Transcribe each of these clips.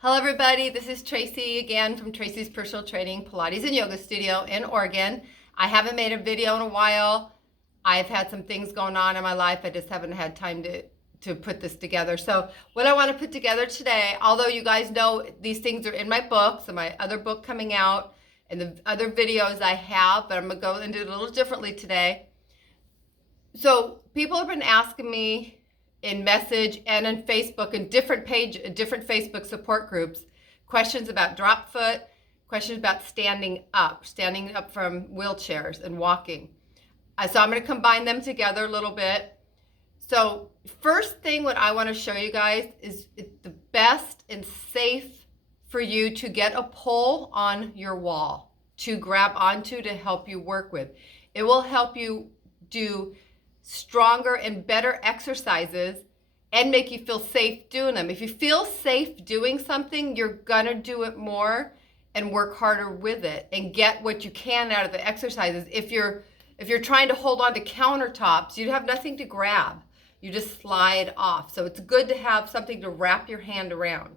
Hello everybody, this is Tracy again from Tracy's Personal Training Pilates and Yoga Studio in Oregon. I haven't made a video in a while. I've had some things going on in my life. I just haven't had time to put this together. So what I want to put together today, although you guys know these things are in my books and my other book coming out and the other videos I have, but I'm going to go into it a little differently today. So people have been asking me in message and in Facebook and different Facebook support groups, questions about drop foot, questions about standing up from wheelchairs and walking. So I'm going to combine them together a little bit. So first thing what I want to show you guys is the best and safe for you to get a pole on your wall to grab onto to help you work with. It will help you do stronger and better exercises and make you feel safe doing them. If you feel safe doing something, you're gonna do it more and work harder with it and get what you can out of the exercises. If you're trying to hold on to countertops, you have nothing to grab. You just slide off. So it's good to have something to wrap your hand around.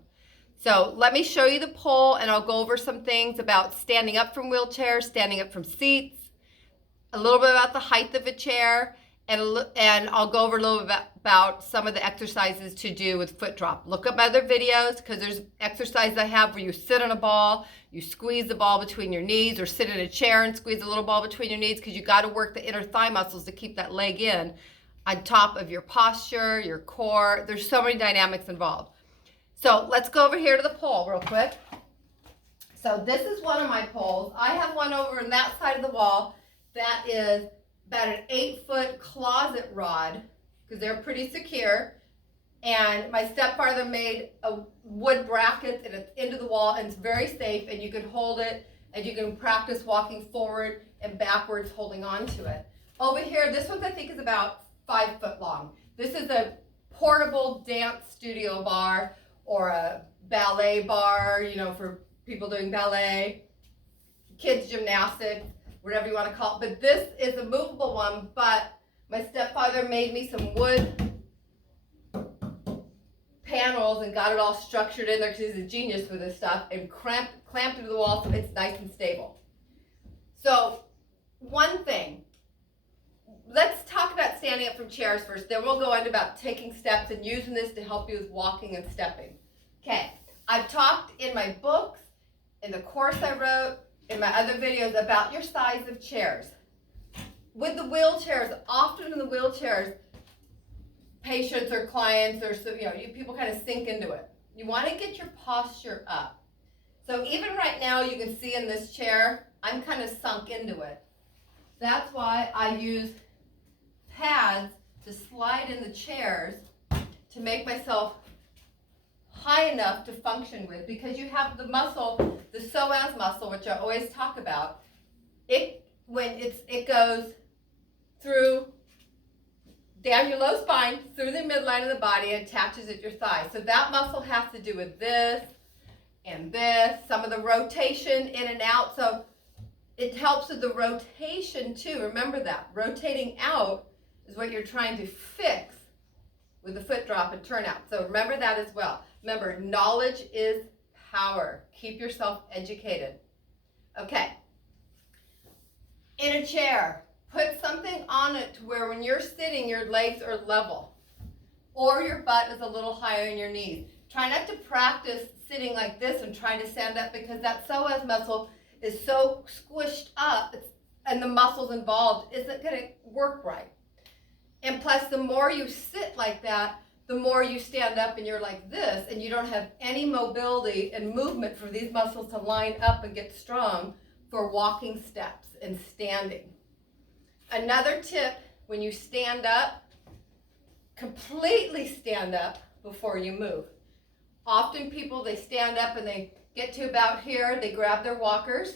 So let me show you the pole and I'll go over some things about standing up from wheelchairs, standing up from seats, a little bit about the height of a chair, and I'll go over a little bit about some of the exercises to do with foot drop. Look up other videos because there's exercises I have where you sit on a ball, you squeeze the ball between your knees, or sit in a chair and squeeze a little ball between your knees because you got to work the inner thigh muscles to keep that leg in on top of your posture, your core. There's so many dynamics involved. So let's go over here to the pole real quick. So this is one of my poles. I have one over on that side of the wall that is about an 8-foot closet rod because they're pretty secure. And my stepfather made a wood bracket and it's into the wall and it's very safe and you can hold it and you can practice walking forward and backwards holding on to it. Over here, this one I think is about 5 foot long. This is a portable dance studio bar or a ballet bar, you know, for people doing ballet, kids gymnastics, whatever you want to call it. But this is a movable one, but my stepfather made me some wood panels and got it all structured in there because he's a genius for this stuff and clamped it to the wall so it's nice and stable. So one thing, let's talk about standing up from chairs first, then we'll go into about taking steps and using this to help you with walking and stepping. Okay, I've talked in my books, in the course I wrote, in my other videos about your size of chairs. With the wheelchairs, often in the wheelchairs, patients or clients or people kind of sink into it. You want to get your posture up. So even right now you can see in this chair, I'm kind of sunk into it. That's why I use pads to slide in the chairs to make myself high enough to function with, because you have the muscle, the psoas muscle, which I always talk about. It goes through down your low spine, through the midline of the body, and attaches at your thigh. So that muscle has to do with this and this, some of the rotation in and out. So it helps with the rotation too. Remember that. Rotating out is what you're trying to fix with the foot drop and turnout. So remember that as well. Remember, knowledge is power. Keep yourself educated. Okay. In a chair, put something on it to where when you're sitting, your legs are level or your butt is a little higher than your knees. Try not to practice sitting like this and trying to stand up because that psoas muscle is so squished up and the muscles involved isn't going to work right. And plus, the more you sit like that, the more you stand up and you're like this and you don't have any mobility and movement for these muscles to line up and get strong for walking steps and standing. Another tip, when you stand up, completely stand up before you move. Often people, they stand up and they get to about here, they grab their walkers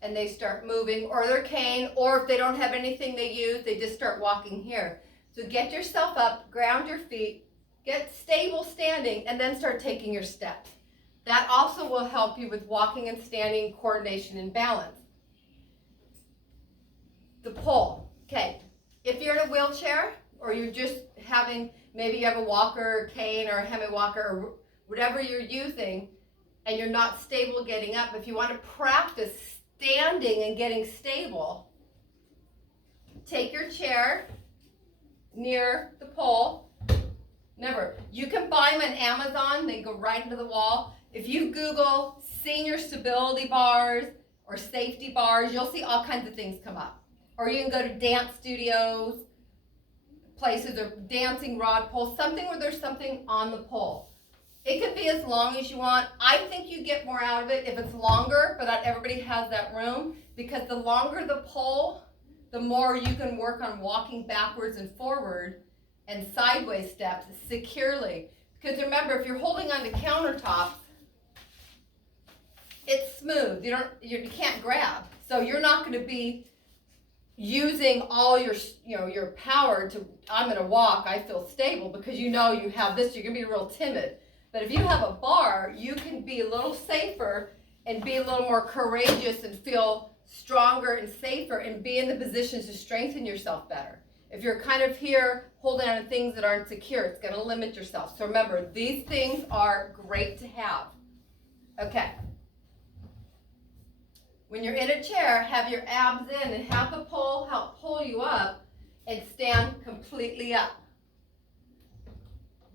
and they start moving, or their cane, or if they don't have anything they use, they just start walking here. So get yourself up, ground your feet, get stable standing, and then start taking your steps. That also will help you with walking and standing, coordination, and balance. The pole. Okay, if you're in a wheelchair or you're just having, maybe you have a walker, or cane, or a hemi walker, or whatever you're using, and you're not stable getting up, if you want to practice standing and getting stable, take your chair near the pole. Remember, you can buy them on Amazon. They go right into the wall. If you Google senior stability bars or safety bars, you'll see all kinds of things come up. Or you can go to dance studios, places, or dancing rod poles, something where there's something on the pole. It could be as long as you want. I think you get more out of it if it's longer, but not everybody has that room, because the longer the pole, the more you can work on walking backwards and forward and sideways steps securely. Because remember, if you're holding onto countertops, it's smooth. You can't grab. So you're not going to be using all your power to, I'm going to walk, I feel stable, because you have this, you're going to be real timid. But if you have a bar, you can be a little safer and be a little more courageous and feel stronger and safer and be in the positions to strengthen yourself better. If you're kind of here holding on to things that aren't secure, it's going to limit yourself. So remember, these things are great to have. Okay. When you're in a chair, have your abs in and have the pole help pull you up and stand completely up.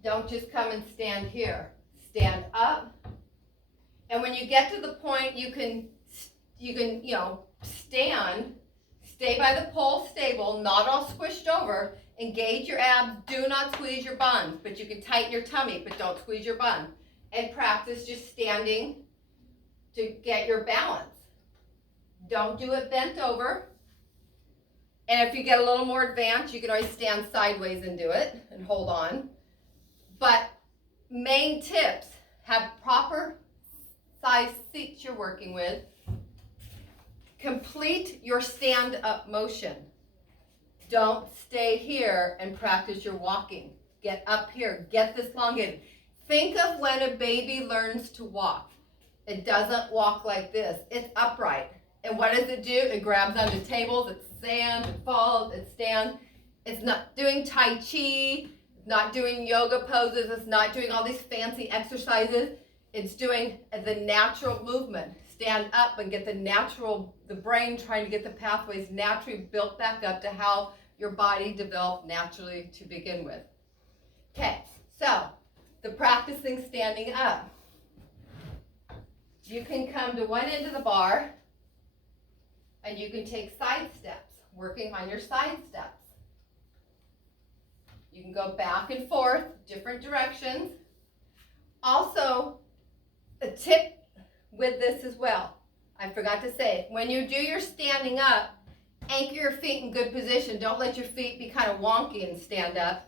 Don't just come and stand here. Stand up. And when you get to the point, you can stand, stay by the pole stable, not all squished over, engage your abs, do not squeeze your buns, but you can tighten your tummy, but don't squeeze your bun. And practice just standing to get your balance. Don't do it bent over. And if you get a little more advanced, you can always stand sideways and do it and hold on. But main tips, have proper size seats you're working with. Complete your stand-up motion. Don't stay here and practice your walking. Get up here. Get this elongated. Think of when a baby learns to walk. It doesn't walk like this. It's upright. And what does it do? It grabs onto tables. It stands. It falls. It stands. It's not doing Tai Chi. It's not doing yoga poses. It's not doing all these fancy exercises. It's doing the natural movement. Stand up and get the brain trying to get the pathways naturally built back up to how your body developed naturally to begin with. Okay, so the practicing standing up. You can come to one end of the bar and you can take side steps, working on your side steps. You can go back and forth, different directions. Also, a tip with this as well, I forgot to say, when you do your standing up, anchor your feet in good position. Don't let your feet be kind of wonky and stand up.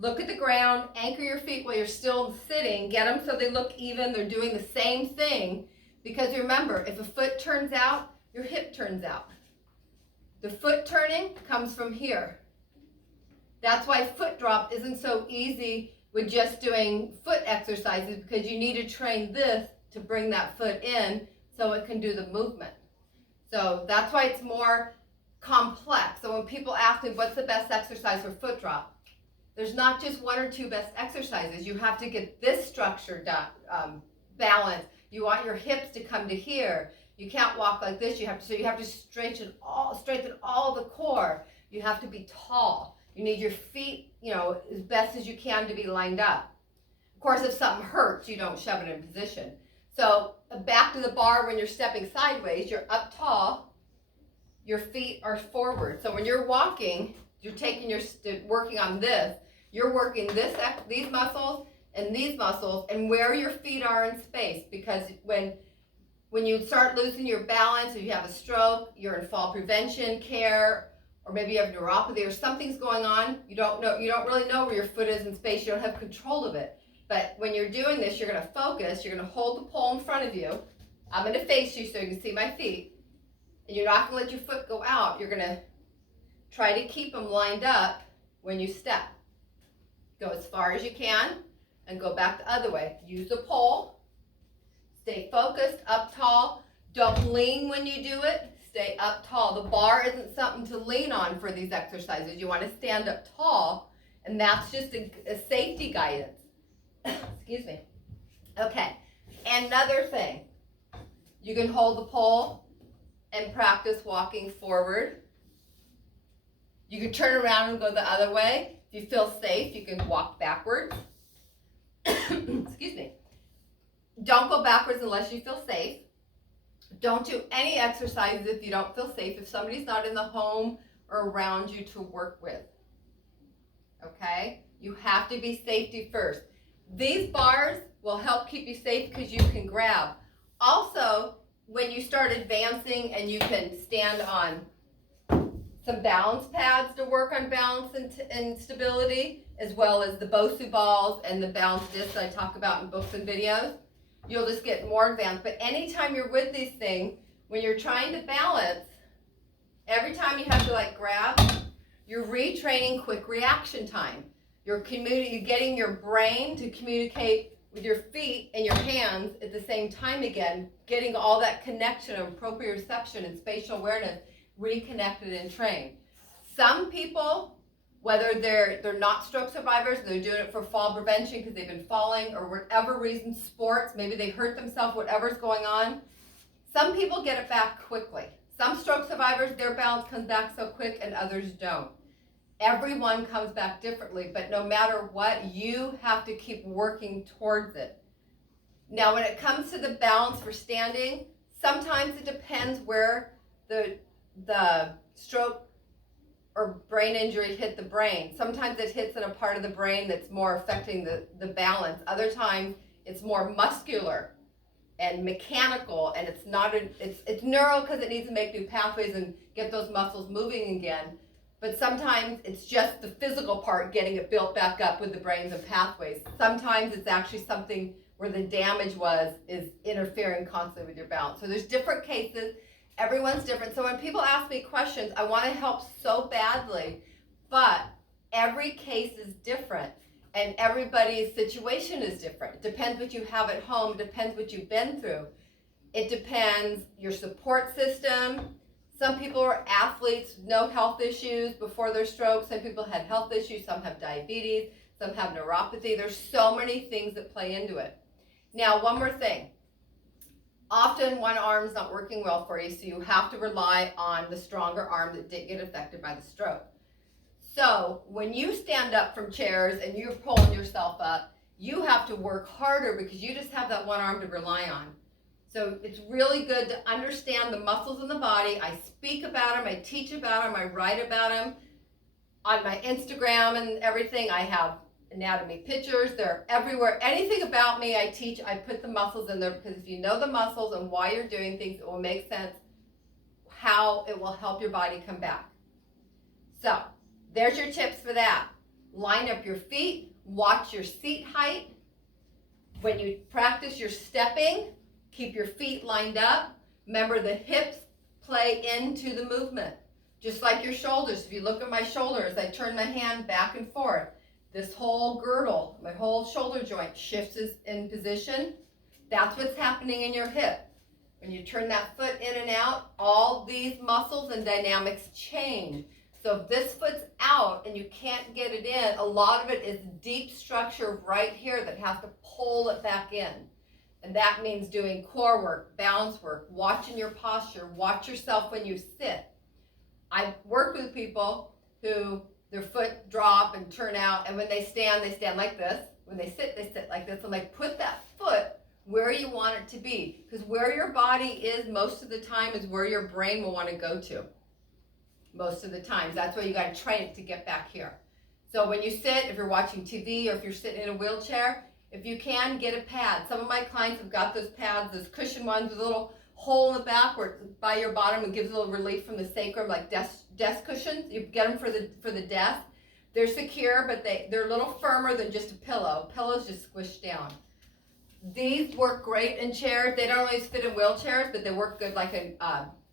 Look at the ground, anchor your feet while you're still sitting, get them so they look even, they're doing the same thing. Because remember, if a foot turns out, your hip turns out. The foot turning comes from here. That's why foot drop isn't so easy with just doing foot exercises, because you need to train this to bring that foot in so it can do the movement. So that's why it's more complex. So when people ask me what's the best exercise for foot drop, there's not just one or two best exercises. You have to get this structure balanced. You want your hips to come to here. You can't walk like this. You have to straighten all the core. You have to be tall. You need your feet, as best as you can to be lined up. Of course, if something hurts, you don't shove it in position. So back to the bar, when you're stepping sideways, you're up tall, your feet are forward. So when you're walking, you're working on this, you're working these muscles and these muscles and where your feet are in space, because when you start losing your balance, if you have a stroke, you're in fall prevention care, or maybe you have neuropathy or something's going on, you don't really know where your foot is in space, you don't have control of it. But when you're doing this, you're going to focus, you're going to hold the pole in front of you. I'm going to face you so you can see my feet. And you're not going to let your foot go out. You're going to try to keep them lined up when you step. Go as far as you can and go back the other way. Use the pole. Stay focused, up tall. Don't lean when you do it. Stay up tall. The bar isn't something to lean on for these exercises. You want to stand up tall, and that's just a safety guidance. Excuse me. Okay, another thing, you can hold the pole and practice walking forward. You can turn around and go the other way. If you feel safe, you can walk backwards. Excuse me. Don't go backwards unless you feel safe. Don't do any exercises if you don't feel safe, if somebody's not in the home or around you to work with. Okay? You have to be safety first. These bars will help keep you safe because you can grab. Also, when you start advancing and you can stand on some balance pads to work on balance and stability, as well as the Bosu balls and the balance discs I talk about in books and videos, you'll just get more advanced. But anytime you're with these things, when you're trying to balance, every time you have to like grab, you're retraining quick reaction time. You're getting your brain to communicate with your feet and your hands at the same time again, getting all that connection of proprioception and spatial awareness reconnected and trained. Some people, whether they're not stroke survivors, they're doing it for fall prevention because they've been falling or whatever reason, sports, maybe they hurt themselves, whatever's going on. Some people get it back quickly. Some stroke survivors, their balance comes back so quick and others don't. Everyone comes back differently, but no matter what, you have to keep working towards it. Now, when it comes to the balance for standing, sometimes it depends where the stroke or brain injury hit the brain. Sometimes it hits in a part of the brain that's more affecting the balance. Other times it's more muscular and mechanical, and it's neural because it needs to make new pathways and get those muscles moving again. But sometimes it's just the physical part getting it built back up with the brains and pathways. Sometimes it's actually something where the damage is interfering constantly with your balance. So there's different cases. Everyone's different. So when people ask me questions, I want to help so badly, but every case is different and everybody's situation is different. It depends what you have at home. It depends what you've been through. It depends your support system. Some people are athletes, no health issues before their stroke. Some people had health issues. Some have diabetes. Some have neuropathy. There's so many things that play into it. Now, one more thing. Often one arm's not working well for you, so you have to rely on the stronger arm that didn't get affected by the stroke. So when you stand up from chairs and you're pulling yourself up, you have to work harder because you just have that one arm to rely on. So it's really good to understand the muscles in the body. I speak about them, I teach about them, I write about them. On my Instagram and everything, I have anatomy pictures. They're everywhere. Anything about me I teach, I put the muscles in there because if you know the muscles and why you're doing things, it will make sense how it will help your body come back. So there's your tips for that. Line up your feet, watch your seat height. When you practice your stepping, keep your feet lined up. Remember, the hips play into the movement, just like your shoulders. If you look at my shoulders, I turn my hand back and forth. This whole girdle, my whole shoulder joint shifts in position. That's what's happening in your hip. When you turn that foot in and out, all these muscles and dynamics change. So if this foot's out and you can't get it in, a lot of it is deep structure right here that has to pull it back in. And that means doing core work, balance work, watching your posture, watch yourself when you sit. I've worked with people who their foot drop and turn out, and when they stand like this. When they sit like this. I'm like, put that foot where you want it to be, because where your body is most of the time is where your brain will want to go to. Most of the times. That's why you got to train it to get back here. So when you sit, if you're watching TV or if you're sitting in a wheelchair, if you can, get a pad. Some of my clients have got those pads, those cushion ones with a little hole in the back where it's by your bottom and gives a little relief from the sacrum, like desk cushions. You get them for the desk. They're secure, but they're a little firmer than just a pillow. Pillows just squish down. These work great in chairs. They don't always fit in wheelchairs, but they work good like in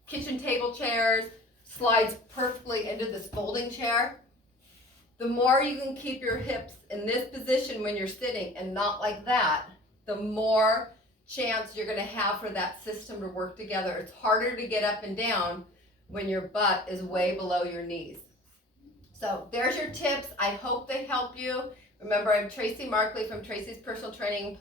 kitchen table chairs. Slides perfectly into this folding chair. The more you can keep your hips in this position when you're sitting and not like that, the more chance you're going to have for that system to work together. It's harder to get up and down when your butt is way below your knees. So there's your tips. I hope they help you. Remember, I'm Tracy Markley from Tracy's Personal Training and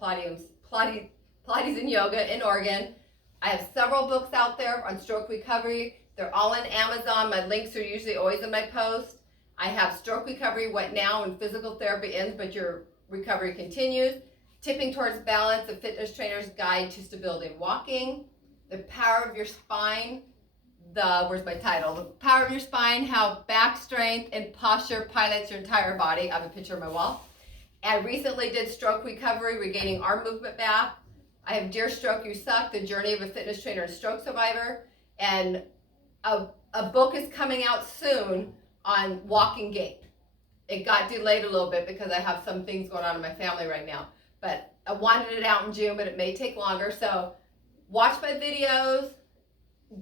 Pilates and yoga in Oregon. I have several books out there on stroke recovery. They're all on Amazon. My links are usually always in my post. I have Stroke Recovery, What Now, when physical therapy ends but your recovery continues. Tipping Towards Balance, a fitness trainer's guide to stability and walking. The Power of Your Spine. Where's my title? The Power of Your Spine, How Back Strength and Posture Pilots Your Entire Body. I have a picture on my wall. I recently did Stroke Recovery, Regaining Arm Movement Back. I have Dear Stroke, You Suck, The Journey of a Fitness Trainer and Stroke Survivor. And a book is coming out soon on walking gait. It got delayed a little bit because I have some things going on in my family right now. But I wanted it out in June, but it may take longer. So watch my videos,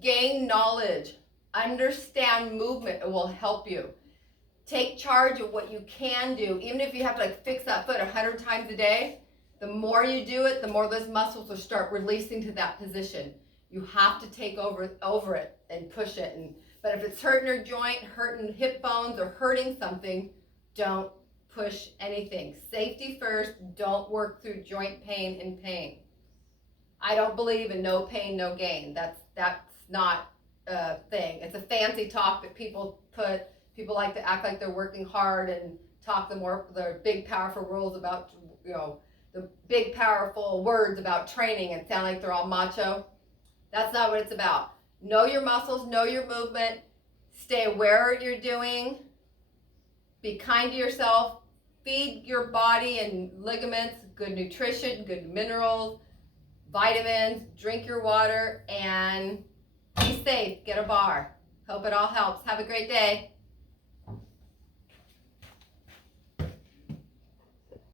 gain knowledge, understand movement. It will help you. Take charge of what you can do. Even if you have to fix that foot 100 times a day, the more you do it, the more those muscles will start releasing to that position. You have to take over it and push it. But if it's hurting your joint, hurting hip bones, or hurting something, don't push anything. Safety first. Don't work through joint pain and pain. I don't believe in no pain, no gain. That's not a thing. It's a fancy talk that people put. People like to act like they're working hard and talk the big powerful rules about, the big powerful words about training and sound like they're all macho. That's not what it's about. Know your muscles, know your movement, stay aware of what you're doing, be kind to yourself, feed your body and ligaments good nutrition, good minerals, vitamins, drink your water, and be safe. Get a bar. Hope it all helps. Have a great day.